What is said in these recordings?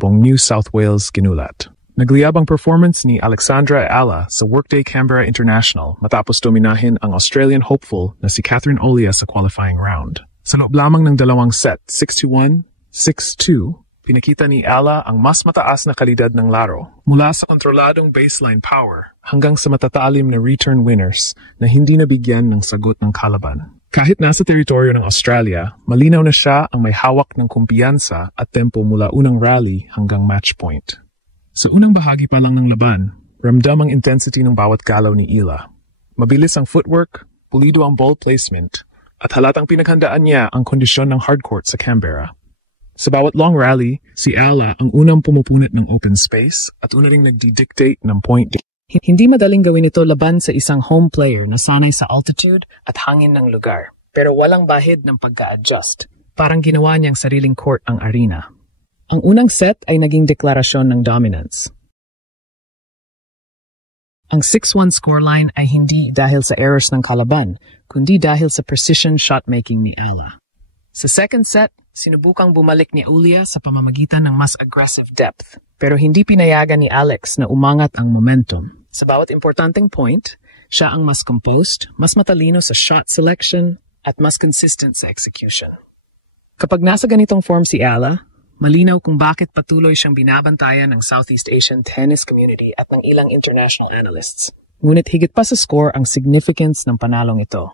buong New South Wales ginulat. Nagliyab ang performance ni Alexandra Ala sa Workday Canberra International matapos dominahin ang Australian hopeful na si Catherine Olia sa qualifying round. Sa loob lamang ng dalawang set, 6-1, 6-2, pinakita ni Ala ang mas mataas na kalidad ng laro mula sa kontroladong baseline power hanggang sa matatalim na return winners na hindi nabigyan ng sagot ng kalaban. Kahit nasa teritoryo ng Australia, malinaw na siya ang may hawak ng kumpiyansa at tempo mula unang rally hanggang match point. Sa unang bahagi pa lang ng laban, ramdam ang intensity ng bawat galaw ni Ila. Mabilis ang footwork, pulido ang ball placement, at halatang pinaghandaan niya ang kondisyon ng hardcourt sa Canberra. Sa bawat long rally, si Ala ang unang pumupunit ng open space at una ring nagdi-dictate ng point. Hindi madaling gawin ito laban sa isang home player na sanay sa altitude at hangin ng lugar, pero walang bahid ng pagka-adjust. Parang ginawa niyang sariling court ang arena. Ang unang set ay naging deklarasyon ng dominance. Ang 6-1 scoreline ay hindi dahil sa errors ng kalaban, kundi dahil sa precision shot-making ni Ala. Sa second set, sinubukang bumalik ni Olia sa pamamagitan ng mas aggressive depth, pero hindi pinayagan ni Alex na umangat ang momentum. Sa bawat importanteng point, siya ang mas composed, mas matalino sa shot selection, at mas consistent sa execution. Kapag nasa ganitong form si Ala, malinaw kung bakit patuloy siyang binabantayan ng Southeast Asian tennis community at ng ilang international analysts. Ngunit higit pa sa score ang significance ng panalong ito.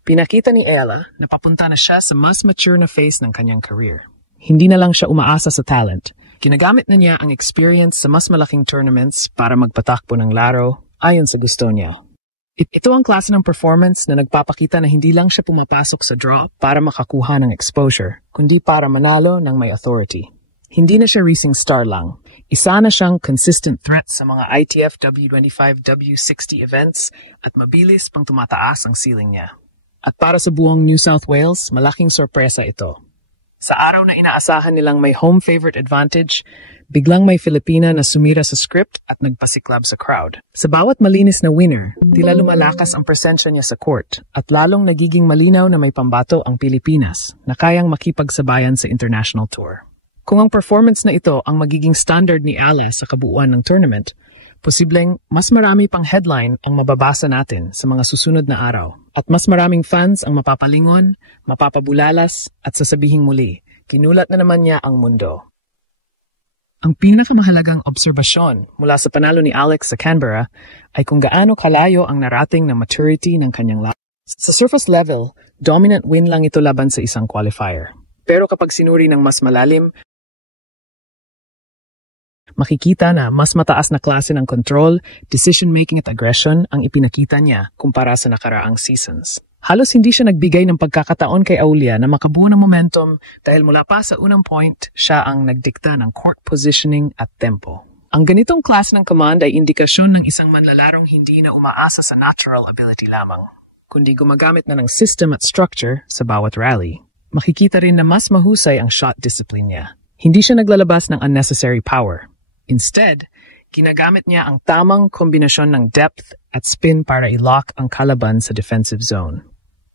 Pinakita ni Ella na papunta na siya sa mas mature na phase ng kanyang career. Hindi na lang siya umaasa sa talent. Ginagamit na niya ang experience sa mas malaking tournaments para magpatakbo ng laro ayon sa gusto niya. Ito ang klase ng performance na nagpapakita na hindi lang siya pumapasok sa draw para makakuha ng exposure, kundi para manalo ng may authority. Hindi na siya racing star lang. Isa na siyang consistent threat sa mga ITF W25, W60 events at mabilis pang tumataas ang ceiling niya. At para sa buong New South Wales, malaking sorpresa ito. Sa araw na inaasahan nilang may home favorite advantage, biglang may Filipina na sumira sa script at nagpasiklab sa crowd. Sa bawat malinis na winner, tila lumalakas ang presensya niya sa court at lalong nagiging malinaw na may pambato ang Pilipinas na kayang makipagsabayan sa international tour. Kung ang performance na ito ang magiging standard ni Ala sa kabuuan ng tournament, posibleng mas marami pang headline ang mababasa natin sa mga susunod na araw at mas maraming fans ang mapapalingon, mapapabulalas at sasabihing muli, kinulat na naman niya ang mundo. Ang pinakamahalagang obserbasyon mula sa panalo ni Alex sa Canberra ay kung gaano kalayo ang narating na maturity ng kanyang laban. Sa surface level, dominant win lang ito laban sa isang qualifier. Pero kapag sinuri ng mas malalim, makikita na mas mataas na klase ng control, decision-making at aggression ang ipinakita niya kumpara sa nakaraang seasons. Halos hindi siya nagbigay ng pagkakataon kay Aulia na makabuo ng momentum dahil mula pa sa unang point, siya ang nagdikta ng court positioning at tempo. Ang ganitong klase ng command ay indikasyon ng isang manlalarong hindi na umaasa sa natural ability lamang, kundi gumagamit na ng system at structure sa bawat rally. Makikita rin na mas mahusay ang shot discipline niya. Hindi siya naglalabas ng unnecessary power. Instead, ginagamit niya ang tamang kombinasyon ng depth at spin para i-lock ang kalaban sa defensive zone.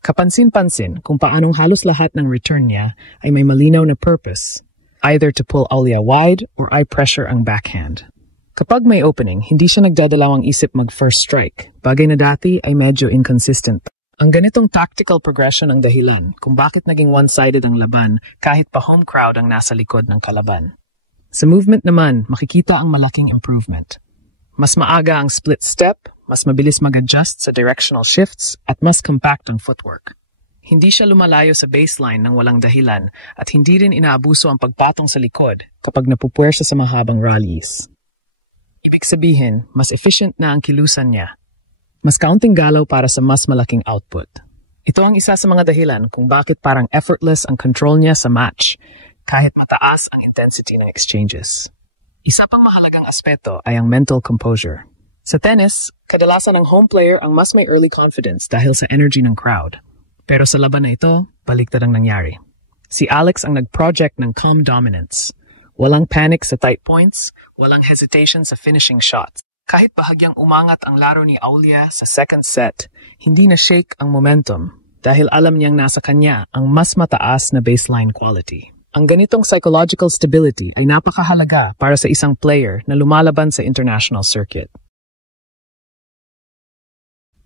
Kapansin-pansin kung paanong halos lahat ng return niya ay may malinaw na purpose, either to pull Aulia wide or I-pressure ang backhand. Kapag may opening, hindi siya nagdadalawang isip mag-first strike, bagay na dati ay medyo inconsistent. Ang ganitong tactical progression ang dahilan kung bakit naging one-sided ang laban kahit pa home crowd ang nasa likod ng kalaban. Sa movement naman, makikita ang malaking improvement. Mas maaga ang split step, mas mabilis mag-adjust sa directional shifts, at mas compact ang footwork. Hindi siya lumalayo sa baseline ng walang dahilan at hindi rin inaabuso ang pagpatong sa likod kapag napupuwersa sa mahabang rallies. Ibig sabihin, mas efficient na ang kilusan niya. Mas kaunting galaw para sa mas malaking output. Ito ang isa sa mga dahilan kung bakit parang effortless ang control niya sa match, kahit mataas ang intensity ng exchanges. Isa pang mahalagang aspeto ay ang mental composure. Sa tennis, kadalasan ang home player ang mas may early confidence dahil sa energy ng crowd. Pero sa laban na ito, baliktad ang nangyari. Si Alex ang nag-project ng calm dominance. Walang panic sa tight points, walang hesitation sa finishing shots. Kahit bahagyang umangat ang laro ni Aulia sa second set, hindi na shake ang momentum dahil alam niyang nasa kanya ang mas mataas na baseline quality. Ang ganitong psychological stability ay napakahalaga para sa isang player na lumalaban sa international circuit.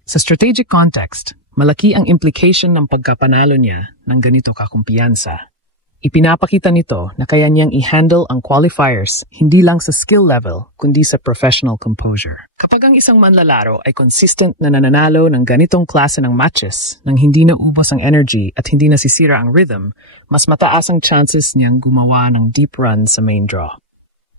Sa strategic context, malaki ang implication ng pagkapanalo niya ng ganito kakumpiyansa. Ipinapakita nito na kaya niyang i-handle ang qualifiers hindi lang sa skill level kundi sa professional composure. Kapag ang isang manlalaro ay consistent na nananalo ng ganitong klase ng matches nang hindi na ubos ang energy at hindi nasisira ang rhythm, mas mataas ang chances niyang gumawa ng deep run sa main draw.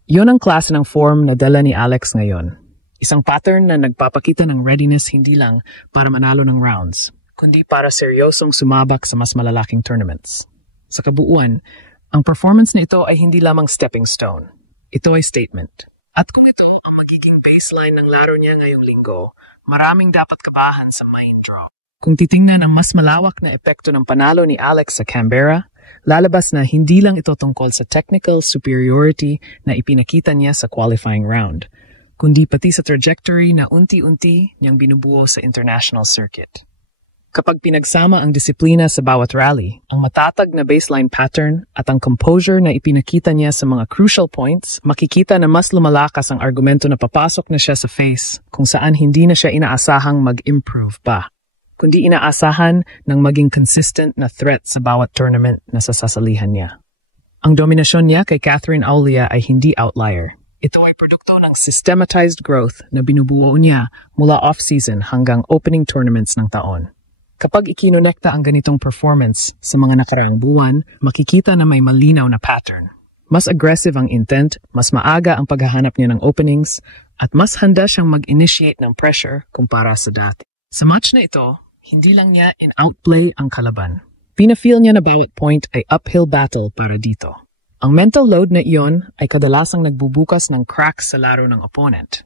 Iyon ang klase ng form na dala ni Alex ngayon. Isang pattern na nagpapakita ng readiness hindi lang para manalo ng rounds, kundi para seryosong sumabak sa mas malalaking tournaments. Sa kabuuan, ang performance na ito ay hindi lamang stepping stone. Ito ay statement. At kung ito ang magiging baseline ng laro niya ngayong linggo, maraming dapat kabahan sa main draw. Kung titingnan ang mas malawak na epekto ng panalo ni Alex sa Canberra, lalabas na hindi lang ito tungkol sa technical superiority na ipinakita niya sa qualifying round, kundi pati sa trajectory na unti-unti niyang binubuo sa international circuit. Kapag pinagsama ang disiplina sa bawat rally, ang matatag na baseline pattern at ang composure na ipinakita niya sa mga crucial points, makikita na mas lumalakas ang argumento na papasok na siya sa face kung saan hindi na siya inaasahang mag-improve pa, kundi inaasahan ng maging consistent na threat sa bawat tournament na sasasalihan niya. Ang dominasyon niya kay Catherine Aulia ay hindi outlier. Ito ay produkto ng systematized growth na binubuo niya mula off-season hanggang opening tournaments ng taon. Kapag ikinonekta ang ganitong performance sa mga nakaraang buwan, makikita na may malinaw na pattern. Mas aggressive ang intent, mas maaga ang paghahanap niya ng openings, at mas handa siyang mag-initiate ng pressure kumpara sa dati. Sa match na ito, hindi lang niya in-outplay ang kalaban. Pina-feel niya na bawat point ay uphill battle para dito. Ang mental load na iyon ay kadalasang nagbubukas ng cracks sa laro ng opponent.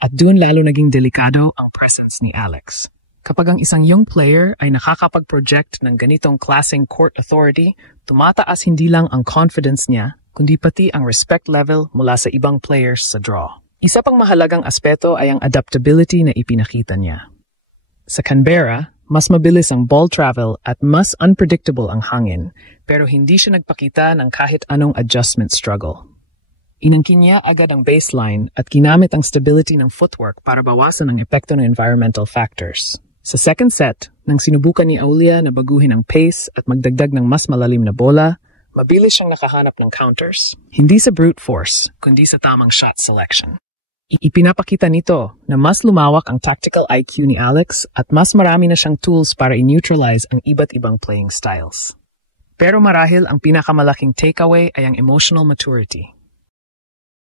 At doon lalo naging delikado ang presence ni Alex. Kapag ang isang young player ay nakakapag-project ng ganitong klaseng court authority, tumataas hindi lang ang confidence niya, kundi pati ang respect level mula sa ibang players sa draw. Isa pang mahalagang aspeto ay ang adaptability na ipinakita niya. Sa Canberra, mas mabilis ang ball travel at mas unpredictable ang hangin, pero hindi siya nagpakita ng kahit anong adjustment struggle. Inangkin niya agad ang baseline at ginamit ang stability ng footwork para bawasan ang epekto ng environmental factors. Sa second set, nang sinubukan ni Aulia na baguhin ang pace at magdagdag ng mas malalim na bola, mabilis siyang nakahanap ng counters, hindi sa brute force, kundi sa tamang shot selection. Ipinapakita nito na mas lumawak ang tactical IQ ni Alex at mas marami na siyang tools para i-neutralize ang iba't ibang playing styles. Pero marahil ang pinakamalaking takeaway ay ang emotional maturity.